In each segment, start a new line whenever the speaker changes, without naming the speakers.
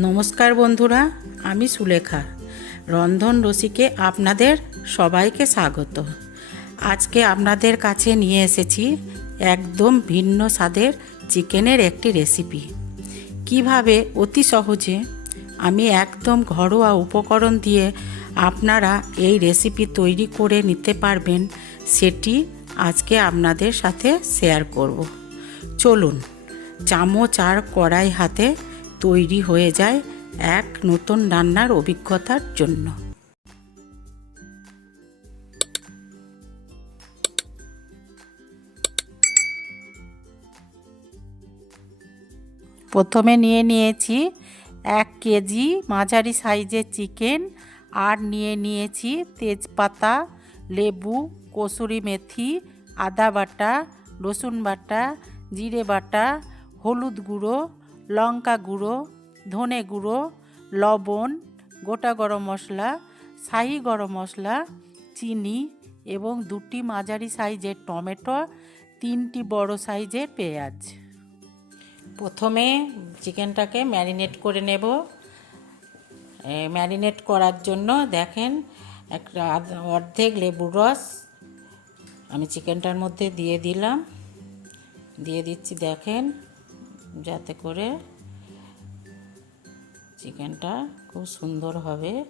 নমস্কার বন্ধুরা, আমি সুলেখা। রন্ধন রসিকে আপনাদের সবাইকে স্বাগত। আজকে আপনাদের কাছে নিয়ে এসেছি একদম ভিন্ন স্বাদের চিকেনের একটি রেসিপি। কীভাবে? অতি সহজে। আমি একদম ঘরোয়া উপকরণ দিয়ে আপনারা এই রেসিপি তৈরি করে নিতে পারবেন, সেটি আজকে আপনাদের সাথে শেয়ার করব। চলুন, চামচ আর কড়াই হাতে তৈরি হয়ে যায় এক নতুন রান্নার অভিজ্ঞতার জন্য। প্রথমে নিয়ে নিয়েছি এক কেজি মাঝারি সাইজের চিকেন আর নিয়ে নিয়েছি তেজপাতা, লেবু, কসুরি মেথি, আদা বাটা, রসুন বাটা, জিরে বাটা, হলুদ গুঁড়ো লঙ্কা গুঁড়ো, ধনে গুঁড়ো, লবণ, গোটা গরম মশলা, শাহি গরম মশলা, চিনি এবং দুটি মাঝারি সাইজের টমেটো, তিনটি বড় সাইজের পেঁয়াজ। প্রথমে চিকেনটাকে ম্যারিনেট করে নেব। ম্যারিনেট করার জন্য দেখেন একটা অর্ধেক লেবুর রস আমি চিকেনটার মধ্যে দিয়ে দিলাম। দিয়ে দিচ্ছি দেখেন। যাতে করে চিকেনটা খুব সুন্দর হবে।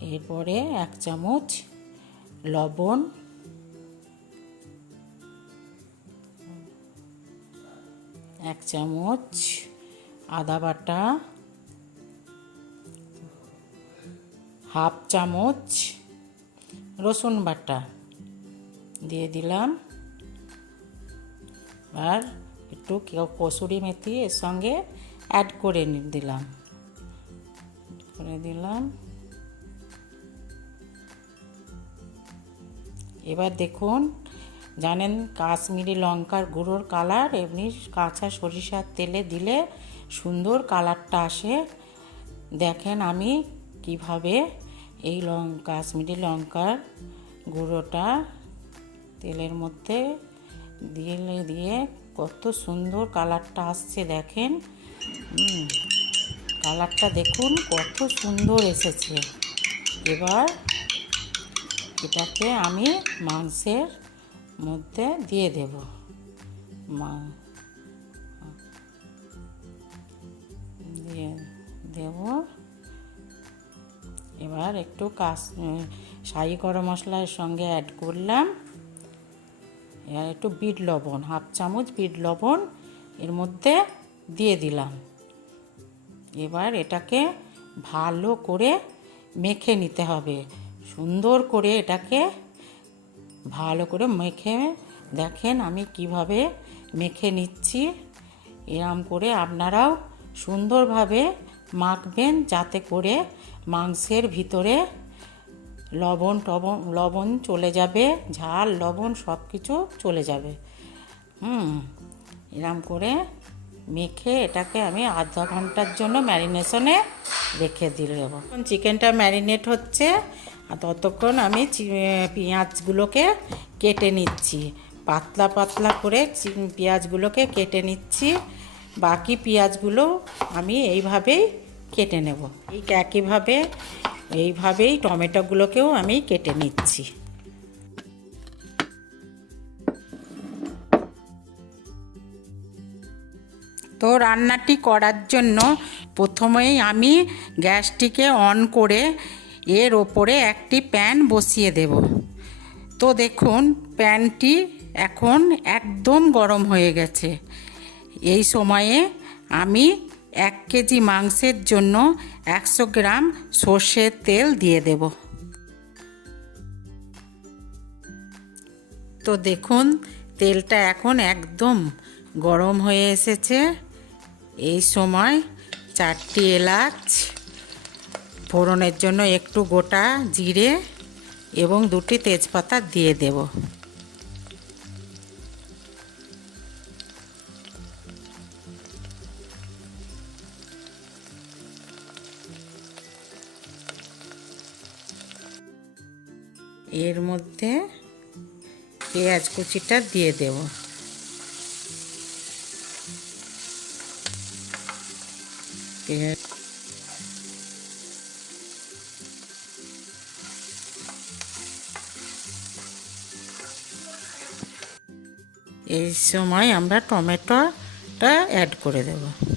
এরপরে এক চামচ লবণ। এক চামচ আদা বাটা। হাফ চামচ রসুন বাটা। দিয়ে দিলাম। আর একটু কসুরি মেথি এর সঙ্গে অ্যাড করে দিলাম। করে দিলাম। এবার দেখুন, জানেন কাশ্মীরি লঙ্কার গুঁড়োর কালার এমনি কাঁচা সরিষার তেলে দিলে সুন্দর কালারটা আসে। দেখেন আমি কীভাবে এই লং কাশ্মীরি লঙ্কার গুঁড়োটা তেলের মধ্যে দিলে দিয়ে কত সুন্দর কালারটা আসছে দেখেন। কালারটা দেখুন, কত সুন্দর এসেছে। এবার এটাকে আমি মাংসের মধ্যে দিয়ে দেব। মা, দিয়ে দেব। এবার একটু কাস শাহি গরম মশলার সঙ্গে অ্যাড করলাম। এবার একটু বিট লবণ, হাফ চামচ বিট লবণ এর মধ্যে দিয়ে দিলাম। এবার এটাকে ভালো করে মেখে নিতে হবে। সুন্দর করে এটাকে ভালো করে মেখে, দেখেন আমি কীভাবে মেখে নিচ্ছি। এরম করে আপনারাও সুন্দরভাবে মাখবেন যাতে করে মাংসের ভিতরে লবণ টবণ, লবণ চলে যাবে, ঝাল, লবণ সব কিছু চলে যাবে। হুম, এরম করে মেখে এটাকে আমি আধা ঘণ্টার জন্য ম্যারিনেশনে রেখে দেবো। চিকেনটা ম্যারিনেট হচ্ছে, আর ততক্ষণ আমি পেঁয়াজগুলোকে কেটে নিচ্ছি। পাতলা পাতলা করে পেঁয়াজগুলোকে কেটে নিচ্ছি। বাকি পেঁয়াজগুলো আমি এইভাবেই কেটে নেব। এই একইভাবে এইভাবেই টমেটোগুলোকেও আমি কেটে নিচ্ছি। তো রান্নাটি করার জন্য প্রথমেই আমি গ্যাসটিকে অন করে এর ওপরে একটি প্যান বসিয়ে দেব। তো দেখুন, প্যানটি এখন একদম গরম হয়ে গেছে। এই সময়ে আমি এক কেজি মাংসের জন্য একশো গ্রাম সর্ষের তেল দিয়ে দেব। তো দেখুন, তেলটা এখন একদম গরম হয়ে এসেছে। এই সময় চারটি এলাচ, ফোড়নের জন্য একটু গোটা জিরে এবং দুটি তেজপাতা দিয়ে দেব। এর মধ্যে পেঁয়াজ কুচিটা দিয়ে দেব। এই সময় আমরা টমেটোটা অ্যাড করে দেবো।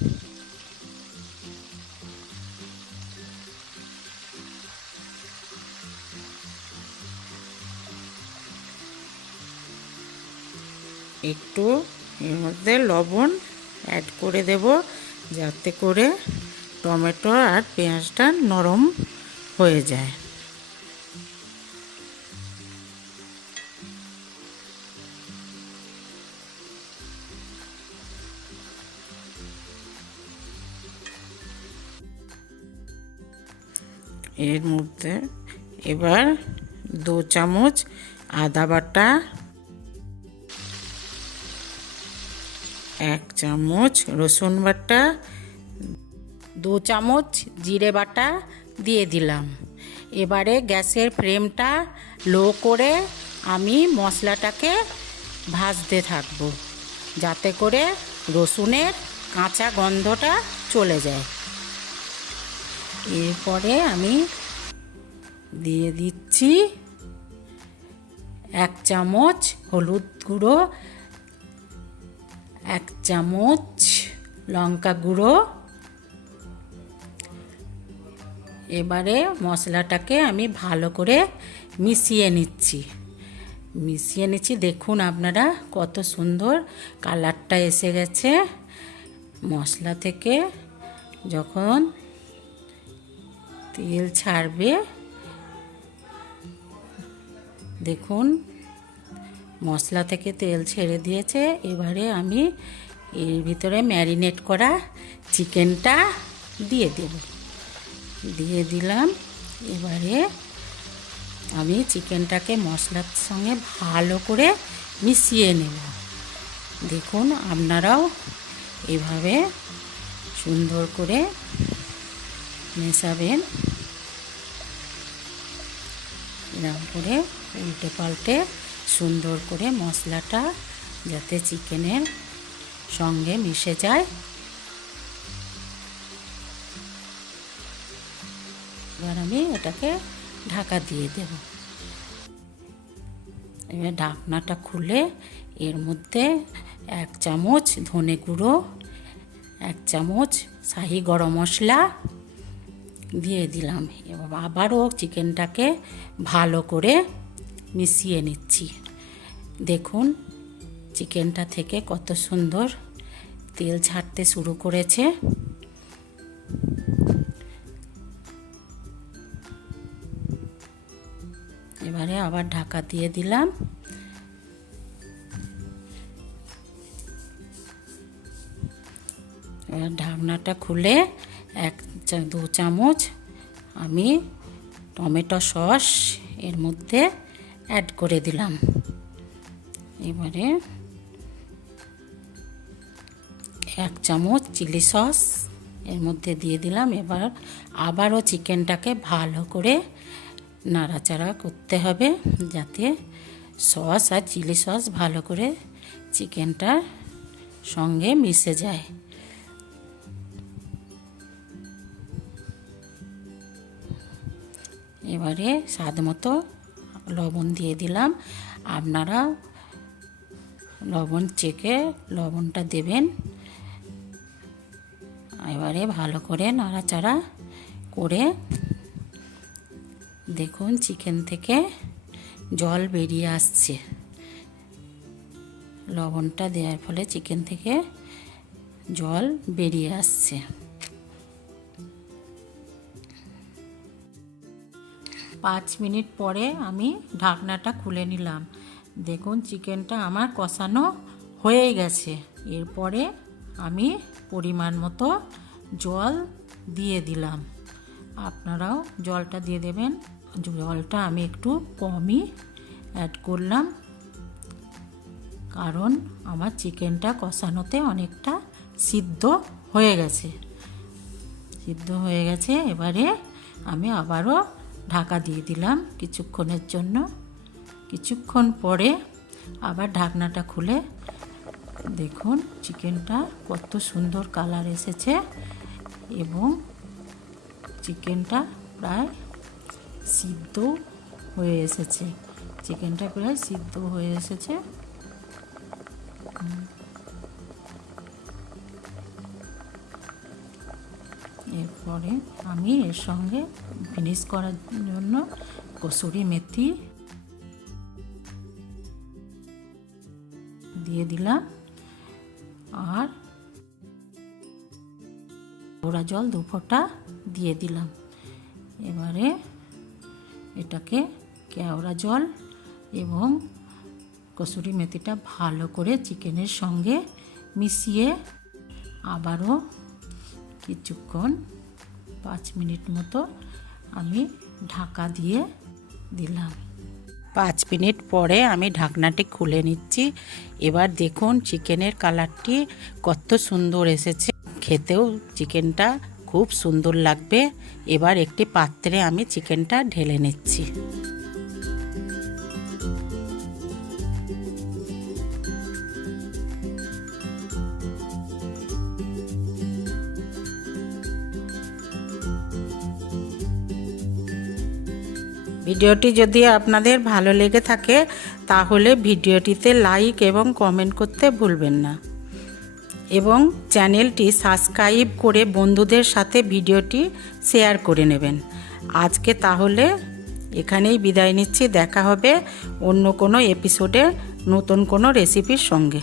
একটু এর মধ্যে লবণ অ্যাড করে দেব যাতে করে টমেটো আর পেঁয়াজটা নরম হয়ে যায়। এর মধ্যে এবার দু চামচ আদা বাটা এক চামচ রসুন বাটা, দু চামচ জিরে বাটা দিয়ে দিলাম। এবারে গ্যাসের ফ্লেমটা লো করে আমি মশলাটাকে ভাজতে থাকব, যাতে করে রসুনের কাঁচা গন্ধটা চলে যায়। এরপরে আমি দিয়ে দিচ্ছি এক চামচ হলুদ গুঁড়ো এক চামচ লঙ্কা গুঁড়ো। এবারে মশলাটাকে আমি ভালো করে মিশিয়ে নিচ্ছি। মিশিয়ে নিচ্ছি, দেখুন আপনারা কত সুন্দর কালারটা এসে গেছে। মশলা থেকে যখন তেল ছাড়বে, দেখুন মশলা থেকে তেল ছেড়ে দিয়েছে। এবারে আমি এর ভিতরে ম্যারিনেট করা চিকেনটা দিয়ে দেব। দিয়ে দিলাম। এবারে আমি চিকেনটাকে মশলার সঙ্গে ভালো করে মিশিয়ে নেব। দেখুন, আপনারাও এভাবে সুন্দর করে মেশাবেন। এরকম করে উল্টে পাল্টে সুন্দর করে মশলাটা যাতে চিকেনের সঙ্গে মিশে যায়। এবার আমি ওটাকে ঢাকা দিয়ে দেব। এবার ঢাকনাটা খুলে এর মধ্যে এক চামচ ধনে গুঁড়ো, এক চামচ শাহি গরম মশলা দিয়ে দিলাম। এবার আবারও চিকেনটাকে ভালো করে মিশিয়ে নিচ্ছি। দেখুন, চিকেনটা থেকে কত সুন্দর তেল ছাড়তে শুরু করেছে। এবারে আবার ঢাকা দিয়ে দিলাম। ঢাকনাটা খুলে এক দু চামচ আমি টমেটো সস এর মধ্যে অ্যাড করে দিলাম। এবারে এক চামচ চিলি সস এর মধ্যে দিয়ে দিলাম। এবার আবারও চিকেনটাকে ভালো করে নাড়াচাড়া করতে হবে যাতে সস আর চিলি সস ভালো করে চিকেনটার সঙ্গে মিশে যায়। এবারে স্বাদ মতো লবণ দিয়ে দিলাম। আপনারা লবণ চেকে লবণটা দেবেন। এবারে ভালো করে নাড়াচাড়া করে দেখুন চিকেন থেকে জল বেরিয়ে আসছে। লবণটা দেওয়ার ফলে চিকেন থেকে জল বেরিয়ে আসছে। পাঁচ মিনিট পরে আমি ঢাকনাটা খুলে নিলাম। দেখুন, চিকেনটা আমার কষানো হয়ে গেছে। এরপরে আমি পরিমাণ মতো জল দিয়ে দিলাম। আপনারাও জলটা দিয়ে দেবেন। জলটা আমি একটু কমই অ্যাড করলাম। কারণ আমার চিকেনটা কষানোতে অনেকটা সিদ্ধ হয়ে গেছে। সিদ্ধ হয়ে গেছে। এবারে আমি আবারও ঢাকা দিয়ে দিলাম কিছুক্ষণের জন্য। কিছুক্ষণ পরে আবার ঢাকনাটা খুলে দেখুন চিকেনটা কত সুন্দর কালার এসেছে এবং চিকেনটা প্রায় সিদ্ধ হয়ে এসেছে। চিকেনটা প্রায় সিদ্ধ হয়ে এসেছে। এরপরে আমি এর সঙ্গে ফিনিশ করার জন্য কসুরি মেথি দিয়ে দিলাম। আর ওরা জল দু ফোঁটা দিয়ে দিলাম। এবারে এটাকে কেওড়া জল এবং কসুরি মেথিটা ভালো করে চিকেনের সঙ্গে মিশিয়ে আবারও কিছুক্ষণ পাঁচ মিনিট মতো আমি ঢাকা দিয়ে দিলাম। পাঁচ মিনিট পরে আমি ঢাকনাটি খুলে নিচ্ছি। এবার দেখুন চিকেনের কালারটি কত সুন্দর এসেছে। খেতেও চিকেনটা খুব সুন্দর লাগবে। এবার একটি পাত্রে আমি চিকেনটা ঢেলে নিচ্ছি। ভিডিওটি যদি আপনাদের ভালো লেগে থাকে, তাহলে ভিডিওটিতে লাইক এবং কমেন্ট করতে ভুলবেন না। এবং চ্যানেলটি সাবস্ক্রাইব করে বন্ধুদের সাথে ভিডিওটি শেয়ার করে নেবেন। আজকে তাহলে এখানেই বিদায় নিচ্ছি। দেখা হবে অন্য কোনো এপিসোডে নতুন কোনো রেসিপির সঙ্গে।